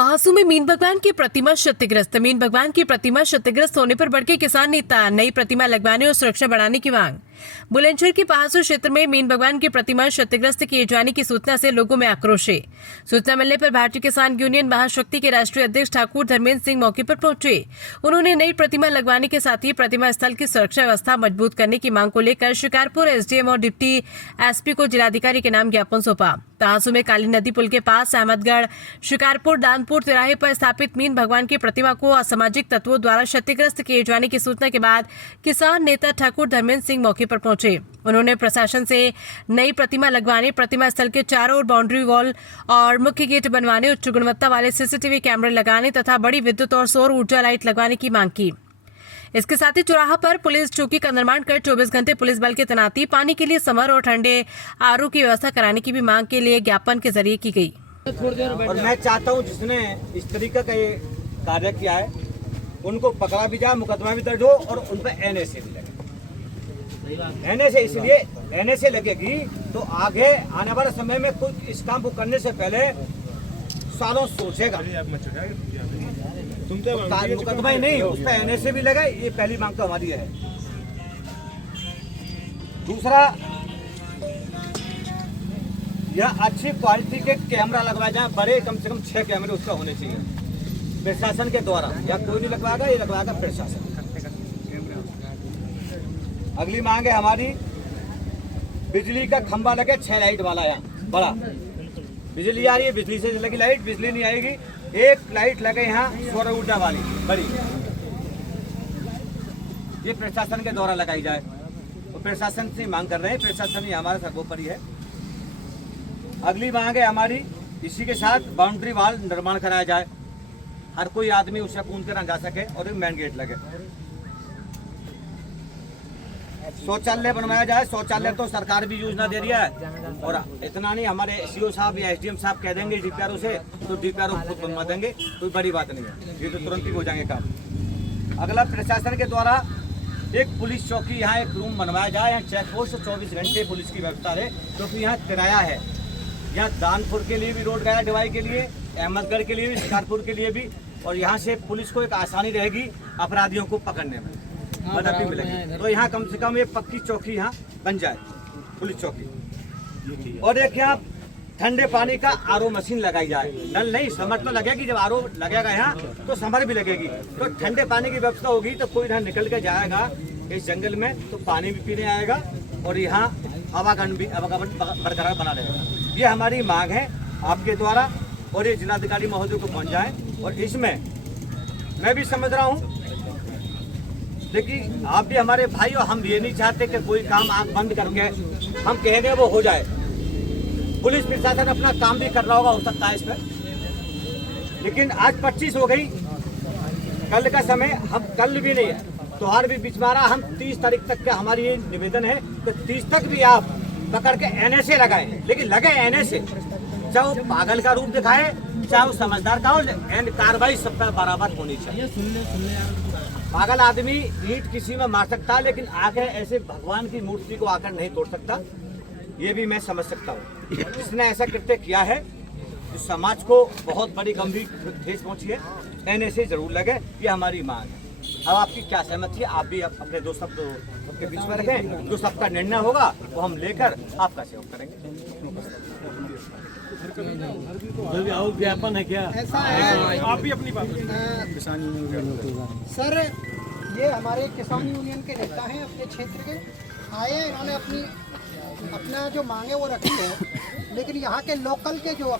महासू में मीन भगवान की प्रतिमा क्षतिग्रस्त। मीन भगवान की प्रतिमा क्षतिग्रस्त होने पर भड़के किसान नेता, नई प्रतिमा लगवाने और सुरक्षा बढ़ाने की मांग। बुलंदशहर के पहासू क्षेत्र में मीन भगवान की प्रतिमा क्षतिग्रस्त किए जाने की सूचना से लोगों में आक्रोश है। सूचना मिलने पर भारतीय किसान यूनियन महाशक्ति के राष्ट्रीय अध्यक्ष ठाकुर धर्मेंद्र सिंह मौके पर पहुंचे। उन्होंने नई प्रतिमा लगवाने के साथ ही प्रतिमा स्थल की सुरक्षा व्यवस्था मजबूत करने की मांग को लेकर शिकारपुर एसडीएम और डिप्टी एसपी को जिलाधिकारी के नाम ज्ञापन सौंपा। पहासू में काली नदी पुल के पास अहमदगढ़ शिकारपुर दानपुर तिराहे पर स्थापित मीन भगवान की प्रतिमा को असामाजिक तत्वों द्वारा क्षतिग्रस्त किए जाने की सूचना के बाद किसान नेता ठाकुर धर्मेंद्र सिंह मौके पर पहुंचे। उन्होंने प्रशासन से नई प्रतिमा लगवाने, प्रतिमा स्थल के चारों ओर बाउंड्री वॉल और मुख्य गेट बनवाने, उच्च गुणवत्ता वाले सीसीटीवी कैमरे लगाने तथा बड़ी विद्युत और सौर ऊर्जा लाइट लगवाने की मांग की। इसके साथ ही चौराहा पर पुलिस चौकी का निर्माण कर 24 घंटे पुलिस बल की तैनाती, पानी के लिए समर और ठंडे आरओ की व्यवस्था कराने की भी मांग के लिए ज्ञापन के जरिए की गई। और मैं चाहता हूं जिसने इस तरीके का ये कार्य किया है उनको पकड़ा भी जाए, मुकदमा भी दर्ज हो और उन पर एनएसए भी लगे। एनएसए इसलिए एनएसए लगेगी तो आगे आने वाले समय में कुछ इस काम को करने से पहले सालों सोचेगा। मुकदमा ही नहीं, उस पर एनएसए भी लगे, ये पहली मांग तो हमारी है। दूसरा, यह अच्छी क्वालिटी के कैमरा लगवाए जाए, बड़े कम से कम 6 कैमरे उसका होने चाहिए प्रशासन के द्वारा। या कोई नहीं लगवाएगा, ये लगवाएगा प्रशासन। अगली मांग है हमारी, बिजली का खंभा लगे 6 लाइट वाला, यहाँ बड़ा बिजली आ रही है, बिजली से लगी लाइट, बिजली नहीं आएगी, एक लाइट लगे यहाँ सौर ऊर्जा वाली बड़ी, ये प्रशासन के द्वारा लगाई जाए। तो प्रशासन से मांग कर रहे हैं, प्रशासन ही हमारा सर्वोपरि है। अगली मांग है हमारी, इसी के साथ बाउंड्री वॉल निर्माण कराया जाए, हर कोई आदमी उससे कूद कर ना जा सके और एक मेन गेट लगे। शौचालय बनवाया जाए, शौचालय तो सरकार भी योजना दे रही है और इतना नहीं, हमारे सीओ साहब या एसडीएम साहब कह देंगे डीपीआरओ से तो डीपीआरओ खुद बनवा देंगे, कोई बड़ी बात नहीं है, ये तो तुरंत ही हो जाएंगे काम। अगला, प्रशासन के द्वारा एक पुलिस चौकी, यहाँ एक रूम बनवाया जाए, यहाँ चेक पोस्ट 24 घंटे पुलिस की व्यवस्था है, क्योंकि यहाँ किराया है। यहाँ दानपुर के लिए भी रोड गया, डिवाई के लिए, अहमदगढ़ के लिए भी, शिकारपुर के लिए भी, और यहाँ से पुलिस को एक आसानी रहेगी अपराधियों को पकड़ने में, मदद भी मिलेगी। तो यहाँ कम से कम एक पक्की चौकी यहाँ बन जाए, पुलिस चौकी। और एक यहाँ ठंडे पानी का आरओ मशीन लगाई जाए, नल नहीं, समर तो लगेगी, जब आरओ लगेगा यहाँ तो समर भी लगेगी, तो ठंडे पानी की व्यवस्था होगी, तो कोई यहाँ निकल के जाएगा इस जंगल में तो पानी भी पीने आएगा और यहाँ आवागमन बरकरार बना रहेगा। ये हमारी मांग है आपके द्वारा और ये जिलाधिकारी महोदय को पहुँच जाए। और इसमें मैं भी समझ रहा हूँ, लेकिन आप भी हमारे भाई, और हम ये नहीं चाहते कि कोई काम आंख बंद करके हम कह दें वो हो जाए। पुलिस प्रशासन अपना काम भी कर रहा होगा, हो सकता है इस पर, लेकिन आज 25 हो गई, कल का समय हम कल भी नहीं है, त्योहार भी बीच में आ रहा, हम 30 तारीख तक का हमारी ये निवेदन है कि 30 तक भी आप पकड़ के एनएसए लगाए, लेकिन लगे एनएसए, चाहे वो पागल का रूप दिखाए चाहे वो समझदार का हो, कार्रवाई सब पर बराबर होनी चाहिए। पागल आदमी ईंट किसी में मार सकता है, लेकिन आकर ऐसे भगवान की मूर्ति को आकर नहीं तोड़ सकता, ये भी मैं समझ सकता हूँ। जिसने ऐसा कृत्य किया है, इस समाज को बहुत बड़ी गंभीर ठेस पहुंची है, एनएसए जरूर लगे, ये हमारी मांग है। अब आपकी क्या सहमति है, आप भी अपने दो शब्द सबके बीच में रखें, जो सबका निर्णय होगा वो हम लेकर आपका सहयोग करेंगे। ज्ञापन है क्या? ऐसा है, आप भी अपनी बात सर, ये हमारे किसान यूनियन के नेता हैं, अपने क्षेत्र के आए हैं, इन्होंने अपना जो मांगे वो रखी है, लेकिन यहाँ के लोकल के जो